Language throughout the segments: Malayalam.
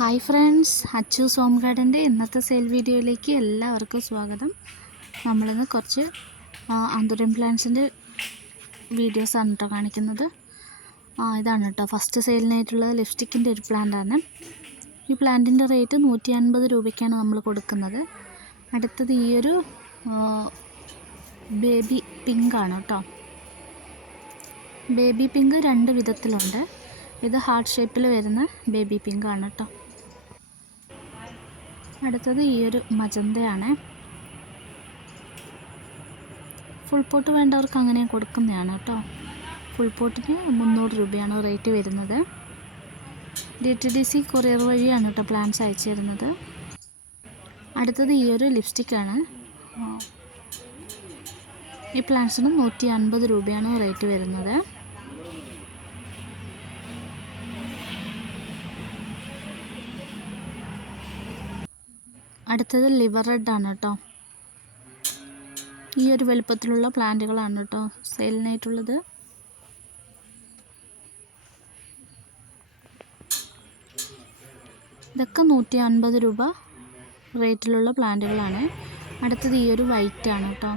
ഹായ് ഫ്രണ്ട്സ്, അച്ചൂസ് ഹോം ഗാർഡൻ്റെ ഇന്നത്തെ സെയിൽ വീഡിയോയിലേക്ക് എല്ലാവർക്കും സ്വാഗതം. നമ്മളിന്ന് കുറച്ച് ആന്തൂറിയം പ്ലാന്റ്സിൻ്റെ വീഡിയോസാണ് കേട്ടോ കാണിക്കുന്നത്. ഇതാണ് കേട്ടോ ഫസ്റ്റ് സെയിലിനായിട്ടുള്ള ലിപ്സ്റ്റിക്കിൻ്റെ ഒരു പ്ലാന്റാണ്. ഈ പ്ലാന്റിൻ്റെ റേറ്റ് 150 രൂപയ്ക്കാണ് നമ്മൾ കൊടുക്കുന്നത്. അടുത്തത് ഈ ഒരു ബേബി പിങ്ക് ആണ് കേട്ടോ. ബേബി പിങ്ക് രണ്ട് വിധത്തിലുണ്ട്. ഇത് ഹാർട്ട് ഷേപ്പിൽ വരുന്ന ബേബി പിങ്ക് ആണ് കേട്ടോ. അടുത്തത് ഈ ഒരു മജന്തയാണ്. ഫുൾ പോട്ട് വേണ്ടവർക്ക് അങ്ങനെ കൊടുക്കുന്നതാണ് കേട്ടോ. ഫുൾ പോട്ടിന് 300 രൂപയാണ് റേറ്റ് വരുന്നത്. DTDC കൊറിയർ വഴിയാണ് കേട്ടോ പ്ലാന്റ്സ് അയച്ചു തരുന്നത്. അടുത്തത് ഈ ഒരു ലിപ്സ്റ്റിക്കാണ്. ഈ പ്ലാന്റ്സിന് 150 രൂപയാണ് റേറ്റ് വരുന്നത്. അടുത്തത് ലിവർ റെഡ് ആണ് കേട്ടോ. ഈ ഒരു വലുപ്പത്തിലുള്ള പ്ലാന്റുകളാണ് കേട്ടോ സെയിലിനായിട്ടുള്ളത്. ഇതൊക്കെ 150 രൂപ റേറ്റിലുള്ള പ്ലാന്റുകളാണ്. അടുത്തത് ഈ ഒരു വൈറ്റ് ആണ് കേട്ടോ.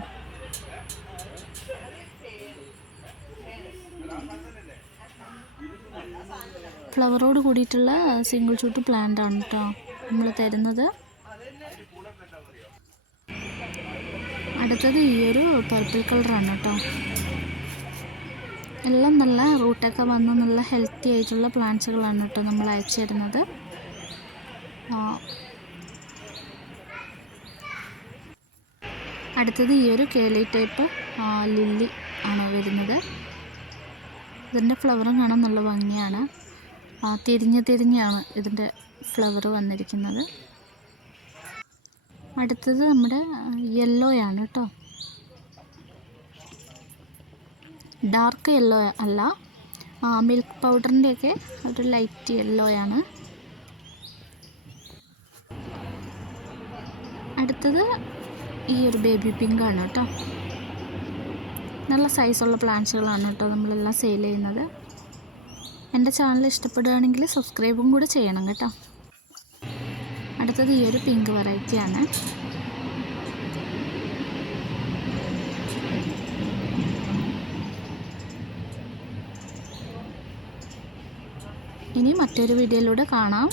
ഫ്ലവറോട് കൂടിയിട്ടുള്ള സിംഗിൾ ഷൂട്ട് പ്ലാന്റ് ആണ് കേട്ടോ നമ്മൾ തരുന്നത്. അടുത്തത് ഈ ഒരു പർപ്പിൾ കളറാണ് കേട്ടോ. എല്ലാം നല്ല റൂട്ടൊക്കെ വന്ന് നല്ല ഹെൽത്തി ആയിട്ടുള്ള പ്ലാന്റ്സുകളാണ് കേട്ടോ നമ്മൾ അയച്ചു തരുന്നത്. അടുത്തത് ഈ ഒരു കേളി ടൈപ്പ് ലില്ലി ആണ് വരുന്നത്. ഇതിൻ്റെ ഫ്ലവറും കാണാൻ നല്ല ഭംഗിയാണ്. തിരിഞ്ഞാണ് ഇതിൻ്റെ ഫ്ലവർ വന്നിരിക്കുന്നത്. അടുത്തത് നമ്മുടെ യെല്ലോ ആണ് കേട്ടോ. ഡാർക്ക് യെല്ലോ അല്ല, മിൽക്ക് പൗഡറിൻ്റെയൊക്കെ ഒരു ലൈറ്റ് യെല്ലോ ആണ്. അടുത്തത് ഈ ഒരു ബേബി പിങ്ക് ആണ് കേട്ടോ. നല്ല സൈസുള്ള പ്ലാന്റ്സുകളാണ് കേട്ടോ നമ്മളെല്ലാം സെയിൽ ചെയ്യുന്നത്. എൻ്റെ ചാനൽ ഇഷ്ടപ്പെടുകയാണെങ്കിൽ സബ്സ്ക്രൈബും കൂടെ ചെയ്യണം കേട്ടോ. അടുത്തത് ഈ ഒരു പിങ്ക് വെറൈറ്റിയാണ്. ഇനി മറ്റൊരു വീഡിയോയിലൂടെ കാണാം.